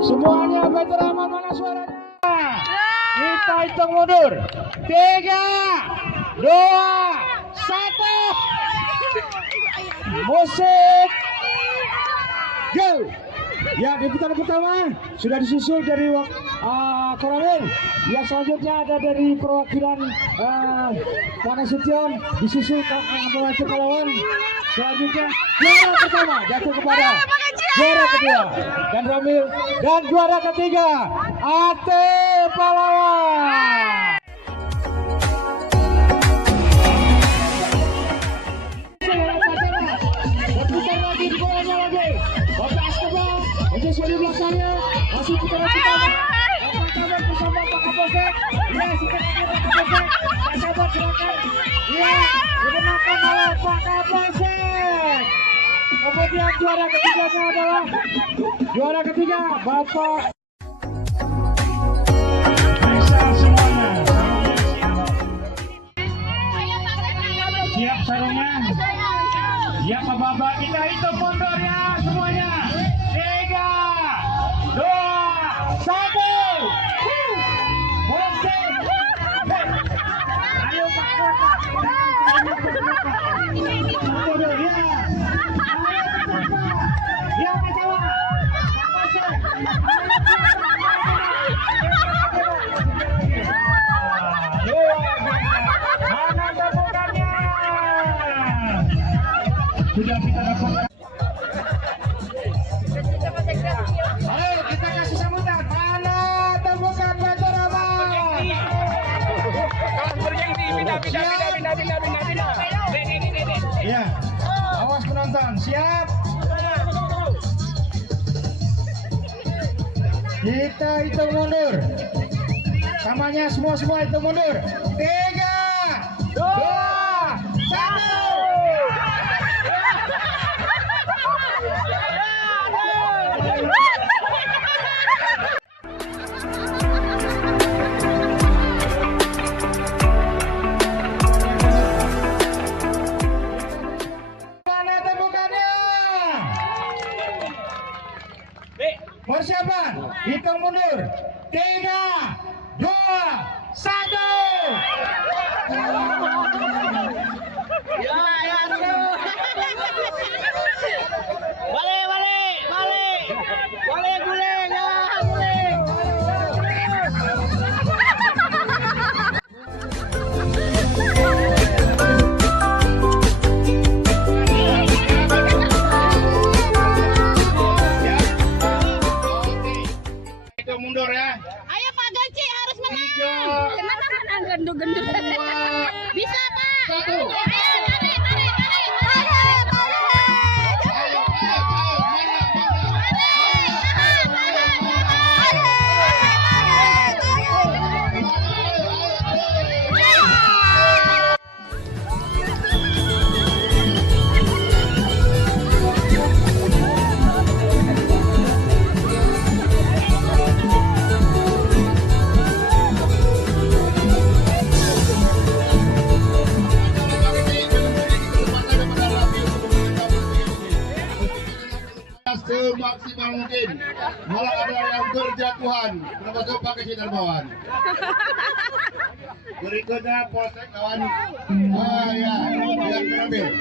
Semuanya veteran mana suaranya? Kita hitung mundur. 3, 2, 1. Musik. Go. Ya, di putaran pertama sudah disusul dari Koramil. Yang selanjutnya ada dari perwakilan Panasution, disusul Ambulans Pahlawan. Selanjutnya juara pertama jatuh kepada juara kedua dan Ramil, dan juara ketiga Ate Pahlawan. Berputar lagi di bolanya lagi. Bapak Askabang menyusul di belakangnya. Masih putaran pertama. Bapak Kabar bersama Pak Kapolsek. Ya, sekarang Pak Kapolsek. Pak Kabar silakan. Ya, dimenangkan oleh Pak Kapolsek. Kemudian juara ketiganya adalah juara ketiga Bapak. Bisa semuanya. Siap sarungnya. Ya Bapak, kita hitung mundur ya semuanya. 3, 2, 1. Musik. Ayo Pak. Mundur ya. Ya Pak. Mana temukannya? Sudah kita dapatkan. Ayo kita kasih sambutan. Mana temukan Batorama? Ya, awas penonton. Siap. Kita hitung mundur. Samanya semua hitung mundur. 3, 2, 1. Persiapan, hitung mundur. 3, 2, 1. Balik guling ya, guling. Mundur ya. Ayo Pak Ganci harus menang. Kenapa menang gendut-gendut? Bisa Pak. 1. Semaksimal mungkin, malah ada yang berjatuhan termasuk pakai sidarbawan. Berikutnya Polsek kawan. Ya, yang mengambil.